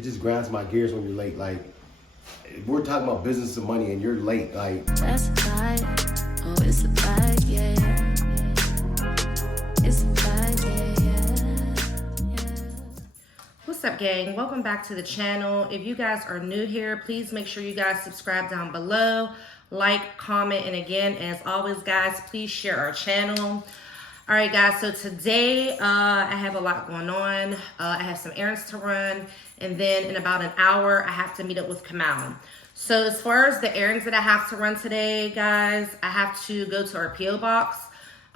it just grinds my gears when you're late. Like, we're talking about business and money and you're late. Like, that's a vibe. Oh, it's a vibe, yeah. It's a vibe, yeah. What's up, gang? Welcome back to the channel. If you guys are new here, please make sure you guys subscribe down below, like, comment, and again, as always, guys, please share our channel. All right, guys, so today I have a lot going on. I have some errands to run, and then in about an hour, I have to meet up with Kamal. So as far as the errands that I have to run today, guys, I have to go to our P.O. box.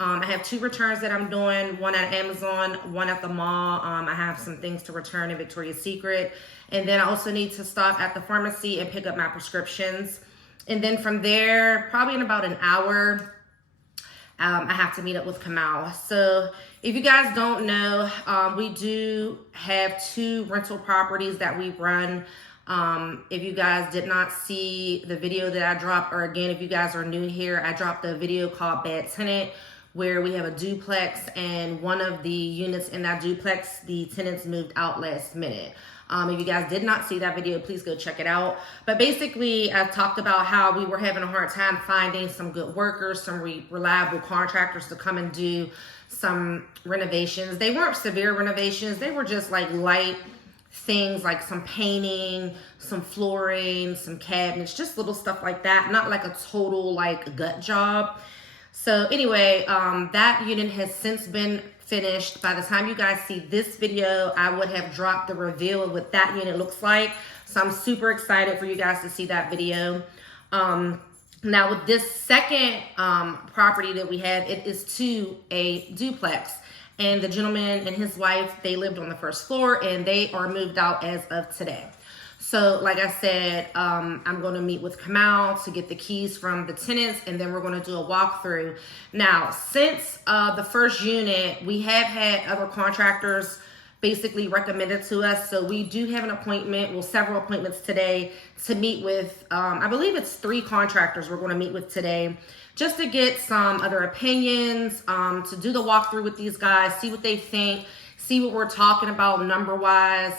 I have 2 returns that I'm doing, one at Amazon, one at the mall. I have some things to return in Victoria's Secret. And then I also need to stop at the pharmacy and pick up my prescriptions. And then from there, probably in about an hour, I have to meet up with Kamal. So if you guys don't know, we do have 2 rental properties that we run. If you guys did not see the video that I dropped, or again, if you guys are new here, I dropped a video called Bad Tenant, where we have a duplex, and one of the units in that duplex, the tenants moved out last minute. If you guys did not see that video, please go check it out. But basically, I've talked about how we were having a hard time finding some good workers, some reliable contractors to come and do some renovations. They weren't severe renovations. They were just like light things, like some painting, some flooring, some cabinets, just little stuff like that. Not like a total like gut job. So anyway, that unit has since been finished. By the time you guys see this video, I would have dropped the reveal of what that unit looks like. So I'm super excited for you guys to see that video. Now with this second property that we have, it is to a duplex. And the gentleman and his wife, they lived on the first floor and they are moved out as of today. So like I said, I'm going to meet with Kamal to get the keys from the tenants, and then we're going to do a walkthrough. Now, since the first unit, we have had other contractors basically recommended to us. So we do have an appointment, well, several appointments today to meet with, I believe it's 3 contractors we're going to meet with today, just to get some other opinions, to do the walkthrough with these guys, see what they think, see what we're talking about number-wise,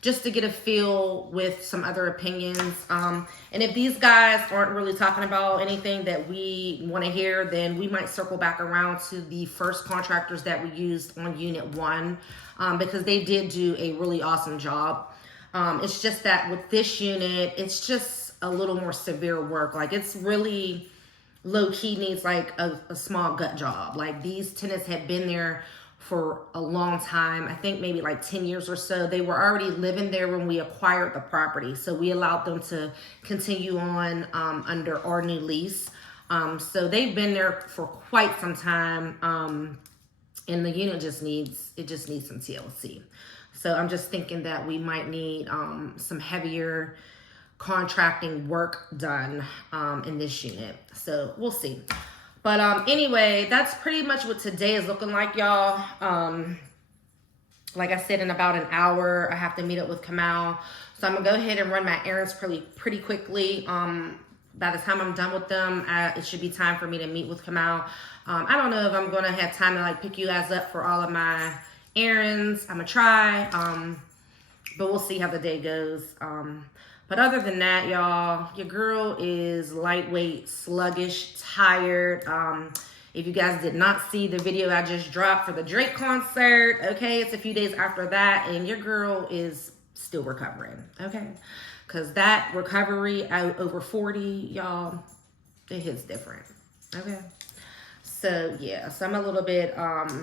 just to get a feel with some other opinions. And if these guys aren't really talking about anything that we want to hear, then we might circle back around to the first contractors that we used on Unit 1, because they did do a really awesome job. It's just that with this unit, it's just a little more severe work. Like, it's really low-key needs like a small gut job. Like, these tenants have been there for a long time. I think maybe like 10 years or so. They were already living there when we acquired the property. So we allowed them to continue on under our new lease. So they've been there for quite some time. And the unit just needs some TLC. So I'm just thinking that we might need some heavier contracting work done in this unit. So we'll see. But anyway, that's pretty much what today is looking like, y'all. Like I said, in about an hour, I have to meet up with Kamal. So I'm gonna go ahead and run my errands pretty quickly. By the time I'm done with them, it should be time for me to meet with Kamal. I don't know if I'm gonna have time to like pick you guys up for all of my errands. I'm gonna try, but we'll see how the day goes. But other than that, y'all, your girl is lightweight, sluggish, tired. If you guys did not see the video I just dropped for the Drake concert, okay, it's a few days after that, and your girl is still recovering, okay? Because that recovery out over 40, y'all, it hits different, okay? So, yeah, so I'm a little bit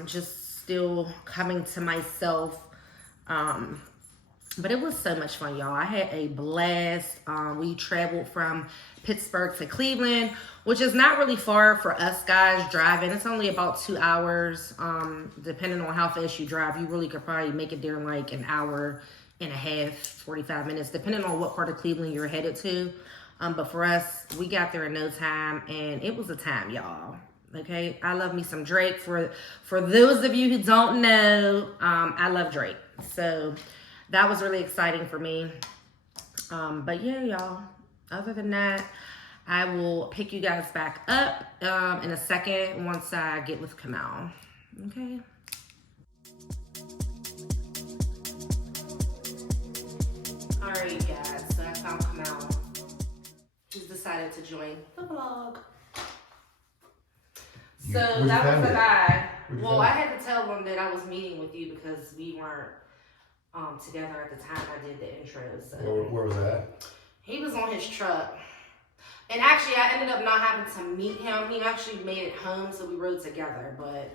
just still coming to myself. But it was so much fun, y'all. I had a blast. We traveled from Pittsburgh to Cleveland, which is not really far for us guys driving. It's only about 2 hours. Depending on how fast you drive, you really could probably make it there in like an hour and a half, 45 minutes, depending on what part of Cleveland you're headed to. But for us, we got there in no time, and it was a time, y'all. Okay, I love me some Drake. For those of you who don't know, I love Drake. So that was really exciting for me. But yeah, y'all, other than that, I will pick you guys back up in a second once I get with Kamal. Okay. decided to join the vlog. You- So where'd you that was find the it? guy. Where'd you Well, find I it? had to tell them that I was meeting with you because we weren't together at the time I did the intro. So Where was that? he was on his truck. And actually, I ended up not having to meet him. He actually made it home, so we rode together. But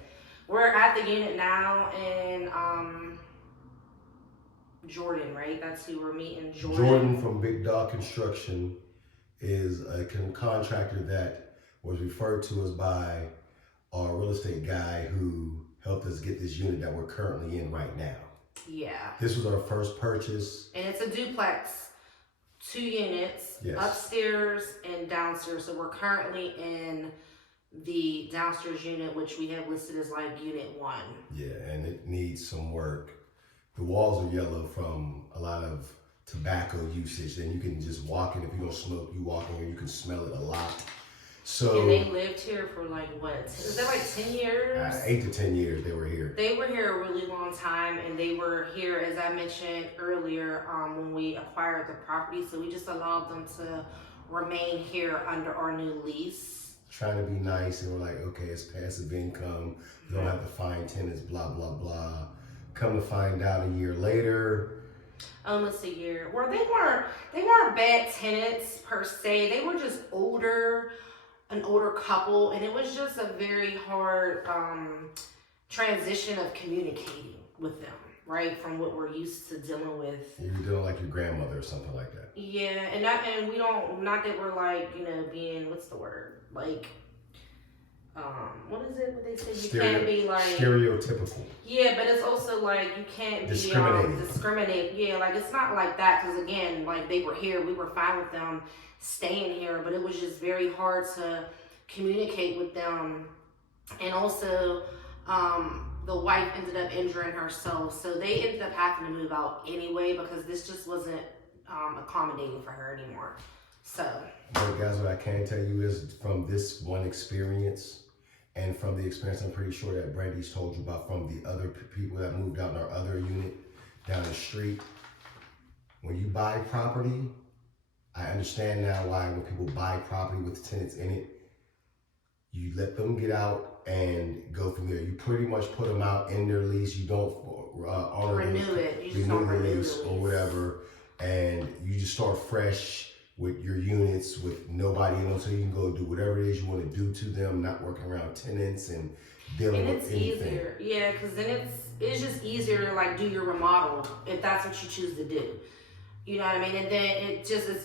we're at the unit now in Jordan, right? That's who we're meeting. Jordan from Big Dog Construction is a contractor that was referred to us by our real estate guy who helped us get this unit that we're currently in right now. Yeah. This was our first purchase. And it's a duplex. 2 units, Yes. upstairs and downstairs. So we're currently in the downstairs unit, which we have listed as like unit 1. Yeah, and it needs some work. The walls are yellow from a lot of tobacco usage, and you can just walk in. If you don't smoke, you walk in here, you can smell it a lot. So And they lived here for like what? Is that like 10 years? 8 to 10 years they were here. They were here a really long time, and they were here, as I mentioned earlier, when we acquired the property. So we just allowed them to remain here under our new lease. Trying to be nice, and we're like, okay, it's passive income. You don't have to find tenants, blah, blah, blah. Come to find out a year later. Almost a year. Well, they weren't bad tenants per se. They were just an older couple, and it was just a very hard transition of communicating with them, right? From what we're used to dealing with. You're doing like your grandmother or something like that. Yeah, and we don't, not that we're like, being, what's the word? Like, what is it? What they say? You can't be like stereotypical. Yeah, but it's also like you can't be discriminate. Yeah, like it's not like that because again, like they were here, we were fine with them staying here, but it was just very hard to communicate with them. And also, the wife ended up injuring herself, so they ended up having to move out anyway because this just wasn't accommodating for her anymore. So, But guys, what I can tell you is from this one experience, and from the experience I'm pretty sure that Brandy's told you about from the other people that moved out in our other unit down the street, when you buy property, I understand now why when people buy property with tenants in it, you let them get out and go from there. You pretty much put them out in their lease. You don't renew it. You just don't renew the lease or whatever, and you just start fresh with your units with nobody in them, so you can go do whatever it is you want to do to them, not working around tenants and dealing with anything. And it's easier, yeah, because then it's just easier to like do your remodel if that's what you choose to do. You know what I mean? And then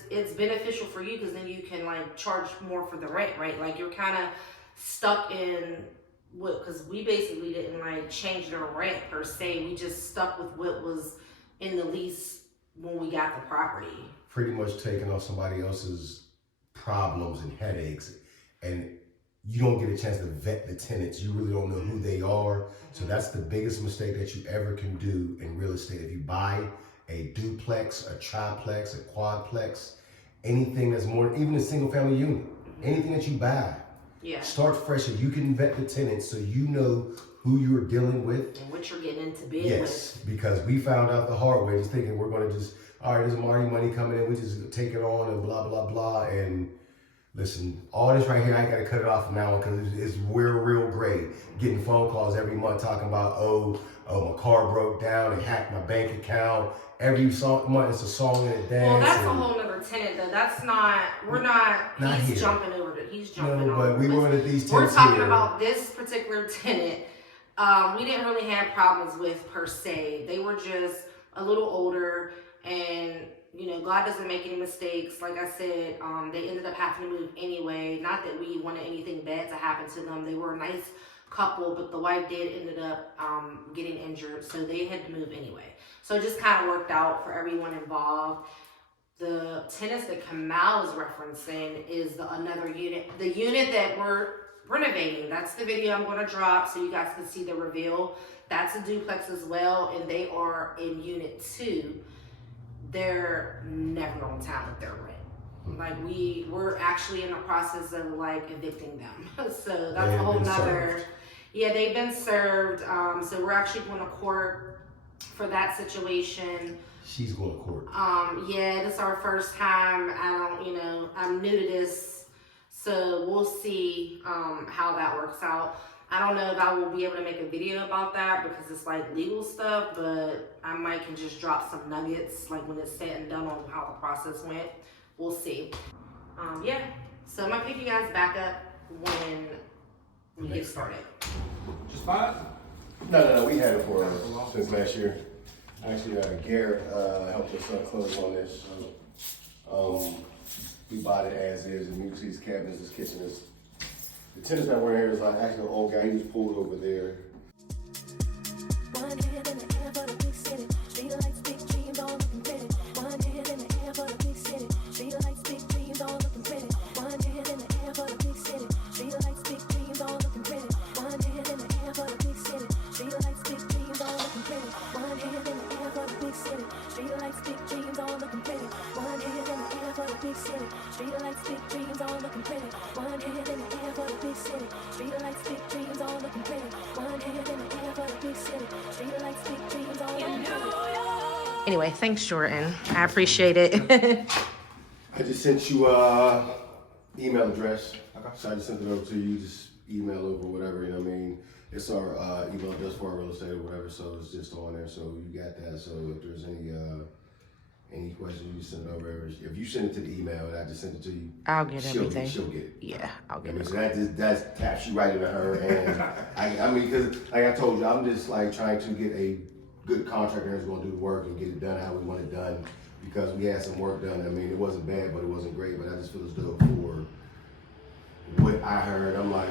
it's beneficial for you because then you can like charge more for the rent, right? Like you're kind of stuck in what, because we basically didn't like change the rent per se. We just stuck with what was in the lease when we got the property. Pretty much taking on somebody else's problems and headaches, and you don't get a chance to vet the tenants. You really don't know who they are. So that's the biggest mistake that you ever can do in real estate. If you buy a duplex, a triplex, a quadplex, anything that's more, even a single family unit, anything that you buy, start fresh so you can vet the tenants so you know who you're dealing with. And what you're getting into bed with. Yes, because we found out the hard way, just thinking we're going to just, all right, there's Marty money coming in, we just take it on and blah, blah, blah. And listen, all this right here, I got to cut it off from now on because we're real great. Getting phone calls every month talking about, oh, my car broke down, they hacked my bank account. Every month it's a song and a dance. Well, that's a whole nother tenant though. That's not, we're not he's here. jumping over it. He's jumping over but we wanted these tenants. We're talking here. about this particular tenant. We didn't really have problems with per se. They were just a little older, and God doesn't make any mistakes. Like I said, they ended up having to move anyway. Not that we wanted anything bad to happen to them. They were a nice couple, but the wife ended up getting injured, so they had to move anyway. So it just kind of worked out for everyone involved. The tenants that Kamal is referencing is another unit. The unit that we're renovating, that's the video I'm going to drop so you guys can see the reveal. That's a duplex as well, and they are in unit 2. They're never on time with their rent. Like we're actually in the process of like evicting them. So that's a whole nother. Yeah, they've been served. So we're actually going to court for that situation. She's going to court. Yeah, this is our first time. I'm new to this, so we'll see how that works out. I don't know if I will be able to make a video about that because it's like legal stuff, but I might can just drop some nuggets like when it's said and done on how the process went. We'll see. Yeah, so I might pick you guys back up when we get started. Just 5? No, we had it for since last year. Actually, Garrett helped us close on this. We bought it as is, and you can see his cabinets, his kitchen is. The tenants that were here is like actually an old guy. He was pulled over there. One hand in the air for the big city. Street lights, big dreams, all looking pretty. One hand in the air for the big city. Street lights, big dreams, all looking pretty. One hand in the air for the big city. Street lights, big dreams, all looking pretty. One hand in the air for the big city. Street lights, big dreams, all looking pretty. One hand in the air for the big city. Street lights, big dreams, all looking pretty. One hand in the air for the big city. Street lights, big dreams, all looking pretty. One hand in the air for the big city. Street lights, big dreams, all looking pretty. One hand in the air for the big city. Street lights, big dreams, all looking pretty. Anyway, thanks, Jordan. I appreciate it. I just sent you email address. Okay. So I just sent it over to you. Just email over whatever, you know what I mean? It's our email just for our real estate or whatever, so it's just on there. So you got that. So if there's any questions, you send it over. If you send it to the email and I just send it to you, I'll get everything. She'll get it. Yeah, I'll get So it. that taps you right into her. And I mean, because like I told you, I'm just like trying to get a good contractor who's going to do the work and get it done how we want it done. Because we had some work done. I mean, it wasn't bad, but it wasn't great. But I just feel as though for what I heard, I'm like,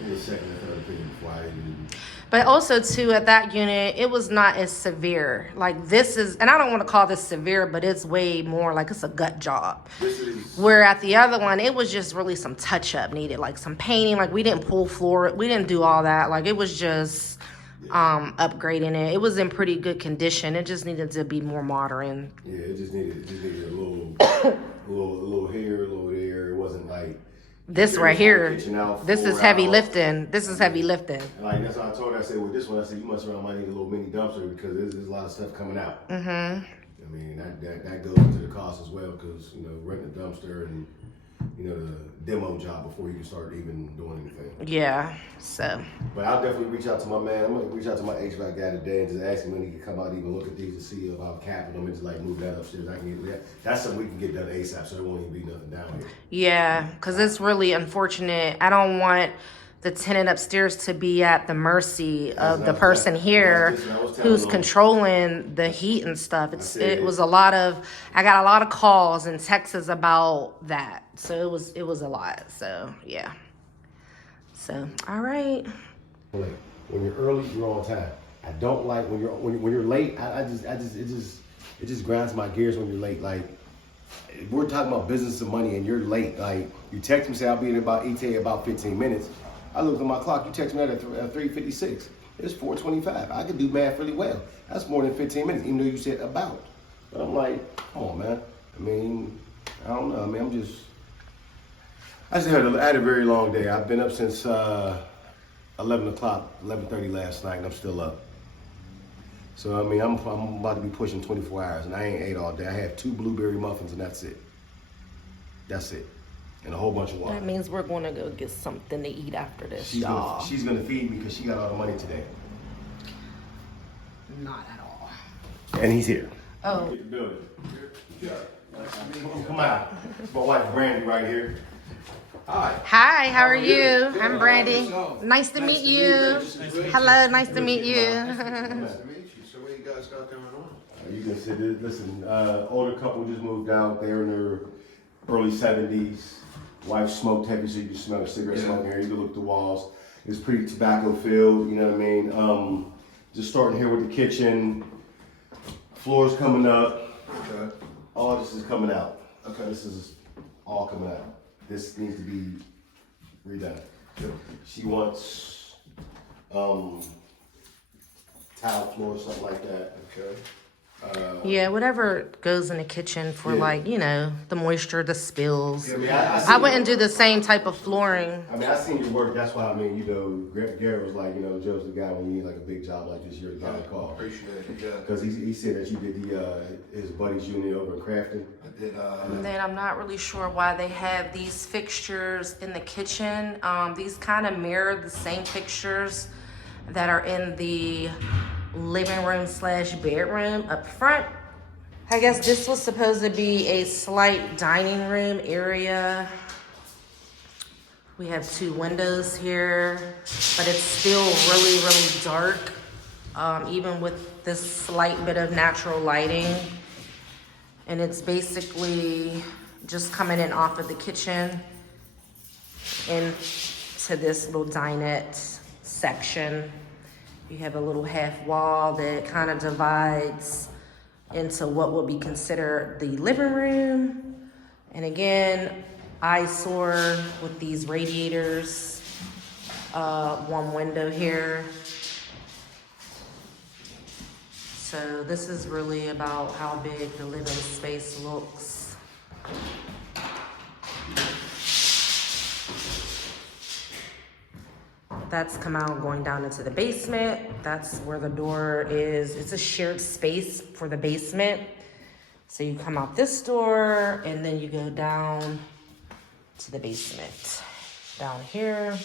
in a second and third opinion before I even. But also, too, at that unit, it was not as severe. Like, this is, and I don't want to call this severe, but it's way more like it's a gut job. This is. Where at the other one, it was just really some touch-up needed, like some painting. Like, we didn't pull floor. We didn't do all that. Like, it was just upgrading it. It was in pretty good condition. It just needed to be more modern. Yeah, it just needed a little, little here, a little there. It wasn't like. This right here, Out, this is heavy lifting. This is heavy lifting. Like that's what I told her. I said, with this one, I said, you must around might need a little mini dumpster because there's a lot of stuff coming out. Mm-hmm. I mean, that goes into the cost as well because, you know, renting a dumpster and, you know, the demo job before you can start even doing anything. Yeah, so. But I'll definitely reach out to my man. I'm going to reach out to my HVAC guy today and just ask him when he can come out and even look at these and see about capping them and just like move that upstairs. I can get that. That's something we can get done ASAP so there won't even be nothing down here. Yeah, because it's really unfortunate. I don't want the tenant upstairs to be at the mercy of the person here who's controlling the heat and stuff. It was a lot of, I got a lot of calls and texts about that. So it was a lot. So yeah. So all right. When you're early, you're on time. I don't like when you're late. It just grinds my gears when you're late. Like we're talking about business and money, and you're late. Like you text me say I'll be in about ETA about 15 minutes. I looked at my clock. You text me at 3:56. It's 4:25. I could do math really well. That's more than 15 minutes, even though you said about. But I'm like, come on, man. I mean, I don't know. I mean, I just had a very long day. I've been up since 11 o'clock, 11:30 last night, and I'm still up. So, I mean, I'm about to be pushing 24 hours, and I ain't ate all day. I had 2 blueberry muffins, and that's it. That's it. And a whole bunch of water. That means we're going to go get something to eat after this, She's y'all. She's going to feed me because she got all the money today. Not at all. And he's here. Oh. Get the building. Come out. My wife, Brandy, right here. Hi. Hi, how are you? I'm Brandy. Nice to meet you. Hello, nice to meet you. Nice to meet you. So what you guys got going on? You can sit there. Listen, older couple just moved out. They're in their early 70s. Wife smoked heavy, so you can smell the cigarette smoke in here. You can look at the walls. It's pretty tobacco filled, you know what I mean? Just starting here with the kitchen. Floor's coming up. Okay. All this is coming out. Okay, this is all coming out. This needs to be redone. She wants tile floor, something like that. Okay. Yeah, whatever goes in the kitchen for Yeah. like, you know, the moisture, the spills. Yeah, I mean, I I wouldn't do the same type of flooring. I mean, I seen your work. That's why, I mean, you know, Garrett was like, you know, Joe's the guy when you need like a big job like this, you're the guy to call. Appreciate it, yeah. Because he said that you did his buddy's unit over in Crafton. I did, And then I'm not really sure why they have these fixtures in the kitchen. These kind of mirror the same fixtures that are in the living room / bedroom up front. I guess this was supposed to be a slight dining room area. We have 2 windows here, but it's still really, really dark, even with this slight bit of natural lighting. And it's basically just coming in off of the kitchen into this little dinette section. You have a little half wall that kind of divides into what would be considered the living room. And again, eyesore with these radiators. 1 window here. So this is really about how big the living space looks. That's come out going down into the basement. That's where the door is. It's a shared space for the basement. So you come out this door and then you go down to the basement. Down here.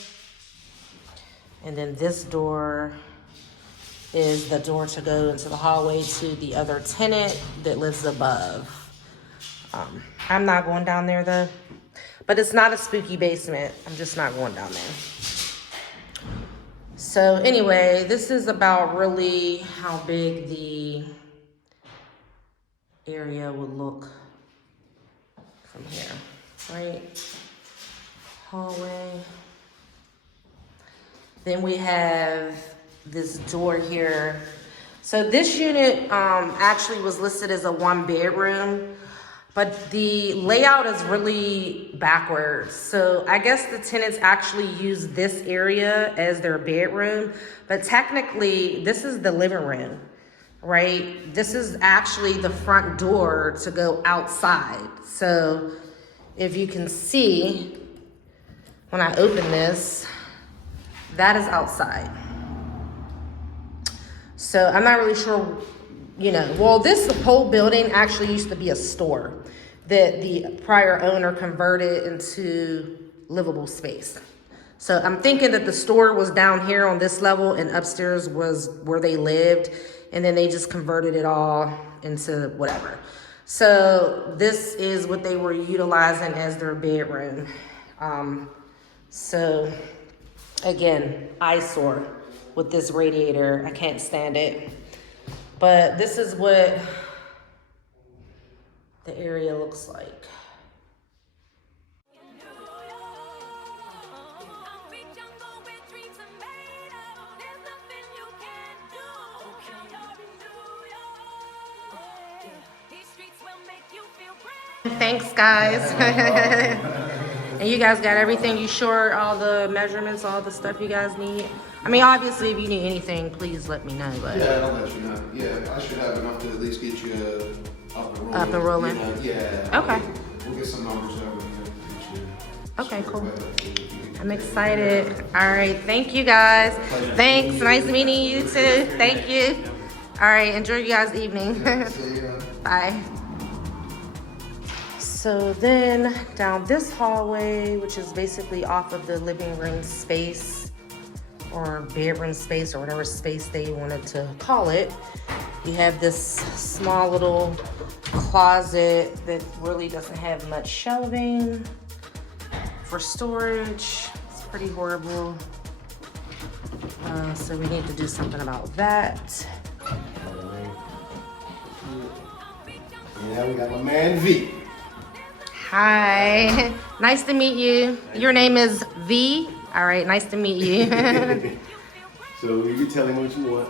And then this door is the door to go into the hallway to the other tenant that lives above. I'm not going down there though. But it's not a spooky basement. I'm just not going down there. So anyway, this is about really how big the area would look from here, right? Hallway. Then we have this door here. So this unit actually was listed as a 1 bedroom, but the layout is really backwards. So I guess the tenants actually use this area as their bedroom, but technically this is the living room, right? This is actually the front door to go outside. So if you can see, when I open this, that is outside. So I'm not really sure, you know, well, this whole building actually used to be a store that the prior owner converted into livable space. So I'm thinking that the store was down here on this level and upstairs was where they lived, and then they just converted it all into whatever. So this is what they were utilizing as their bedroom. So again, eyesore with this radiator. I can't stand it. But this is what the area looks like. Thanks, guys. And you guys got everything? You sure? All the measurements, all the stuff you guys need? I mean, obviously, if you need anything, please let me know. But yeah, I'll let you know. Yeah, I should have enough to at least get you up and rolling. Up and rolling. You know, yeah. Okay. We'll get some numbers over here. Okay, cool. I'm excited. All right, thank you guys. Thanks, nice meeting you too. Thank you. All right, enjoy you guys' evening. Bye. So then down this hallway, which is basically off of the living room space or bedroom space or whatever space they wanted to call it, you have this small little closet that really doesn't have much shelving for storage. It's pretty horrible. So we need to do something about that. Yeah, we got my man V. Hi, nice to meet you. Your name is V. All right, nice to meet you. So you can tell him what you want.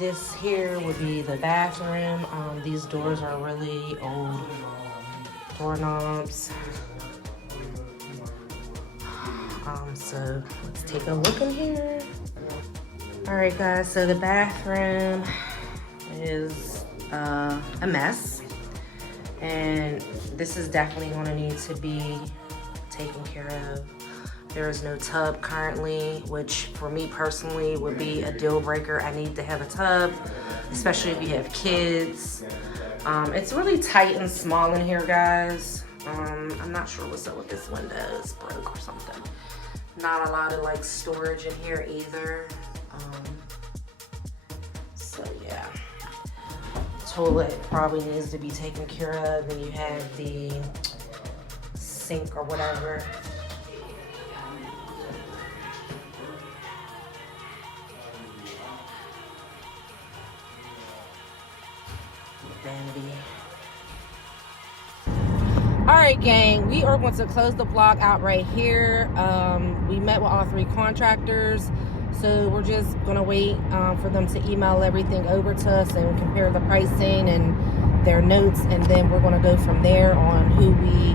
This here would be the bathroom. These doors are really old doorknobs. So let's take a look in here. All right, guys, so the bathroom is a mess. And this is definitely gonna need to be taken care of. There is no tub currently, which for me personally would be a deal breaker. I need to have a tub, especially if you have kids. It's really tight and small in here, guys. I'm not sure what's up with this window. It's broke or something. Not a lot of like storage in here either. So yeah. Toilet probably needs to be taken care of. Then you have the sink or whatever. Vanity. All right, gang, we are going to close the vlog out right here. We met with all 3 contractors, so we're just gonna wait for them to email everything over to us and compare the pricing and their notes, and then we're gonna go from there on who we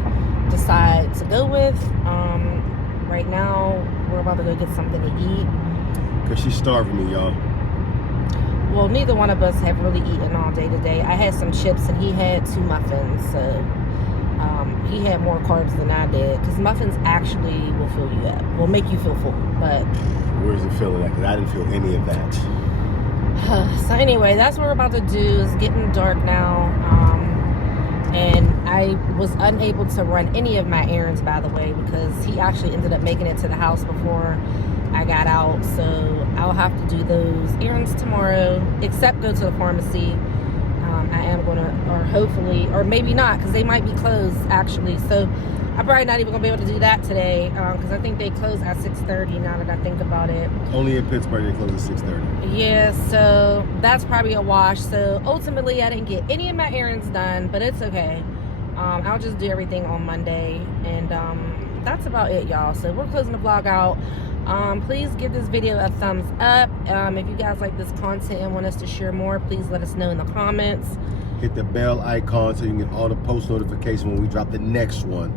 decide to go with. Right now, we're about to go get something to eat. Cause she's starving me, y'all. Well, neither one of us have really eaten all day today. I had some chips and he had 2 muffins, so he had more carbs than I did, because muffins actually will fill you up, will make you feel full. But Where's the feeling at? Cause I didn't feel any of that. so anyway, that's what we're about to do. It's getting dark now, and I was unable to run any of my errands, by the way, because he actually ended up making it to the house before I got out. So I'll have to do those errands tomorrow, except go to the pharmacy. I am gonna, or hopefully, or maybe not, because they might be closed actually. So I'm probably not even gonna be able to do that today, because I think they close at 6:30 now that I think about it. Only in Pittsburgh they close at 6:30. Yeah, so that's probably a wash. So ultimately I didn't get any of my errands done, but it's okay. I'll just do everything on Monday, and that's about it, y'all. So we're closing the vlog out. Please give this video a thumbs up. If you guys like this content and want us to share more, please let us know in the comments. Hit the bell icon so you can get all the post notifications when we drop the next one.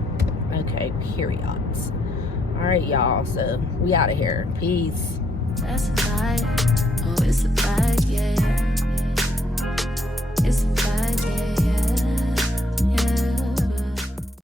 Okay, period. All right, y'all, so we out of here. Peace. That's a vibe. Oh, it's a vibe, yeah.